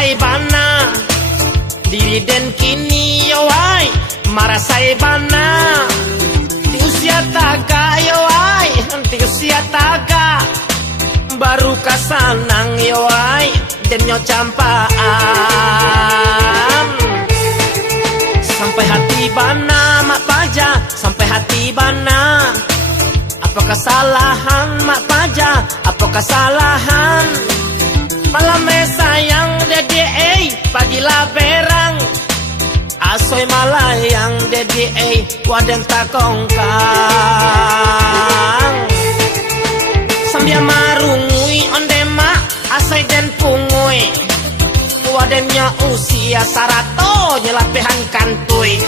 marasai bana diri den kini yowai marasai bana di usia taga yowai di usia taga baru kasanang yowai den nyo campaan sampai hati bana mak paja sampai hati bana apa kesalahan mak paja apa kesalahan malam sayang dedi pagilah berang asoy malayang dedi waden takongkang sambil marungui onde mak asai den pungui wadennya usia sarato nyelapehan kantui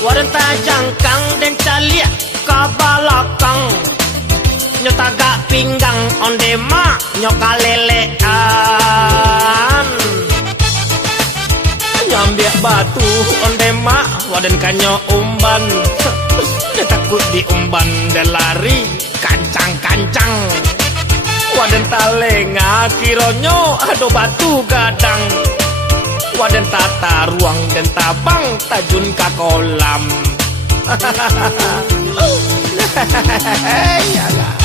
waden tajangkang den calia kabalakang nyotaga pinggang onde mak nyokalelean nyambiak batu onde mak waden kanyo umban dia takut diumban dan lari kancang-kancang waden talenga kironyo ado batu gadang waden tata ruang dan tabang tajun ka kolam yalah.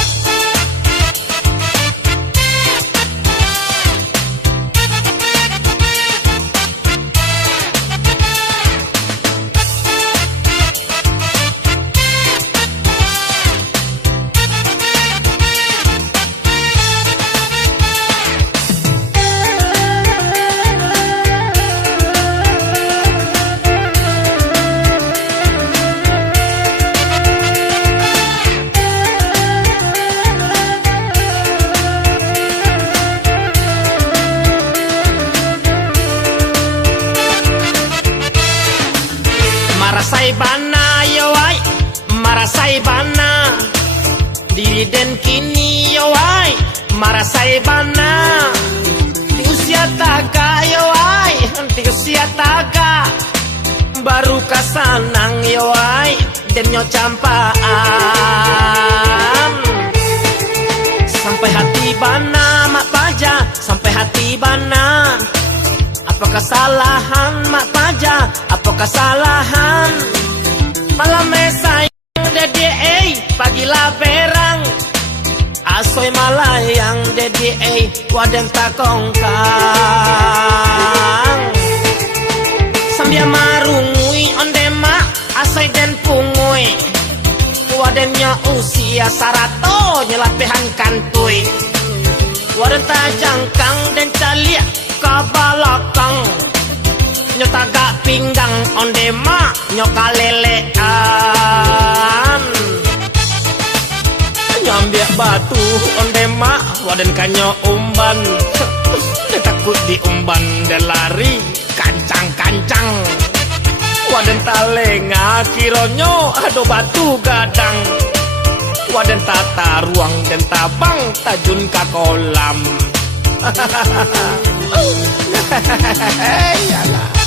Marasai bana yowai marasai bana diri den kini yowai marasai bana di usia taga yowai di usia taga baru kasanang yowai den nyo campaan sampai hati bana mak paja sampai hati bana apa kesalahan mak paja apa kesalahan malam sayang dedi pagilah berang asoy malayang dedi waden takongkang sambil marungui onde mak asai den pungui wadennya usia sarato nyelapehan kantui waden tajangkang den calia kabalakang nyotaga pinggang onde mak nyokalelean nyambiak batu onde mak waden kanyo umban dia takut diumban dan lari kancang-kancang waden talenga kironyo ado batu gadang waden tata ruang dan tabang tajun ka kolam yalah.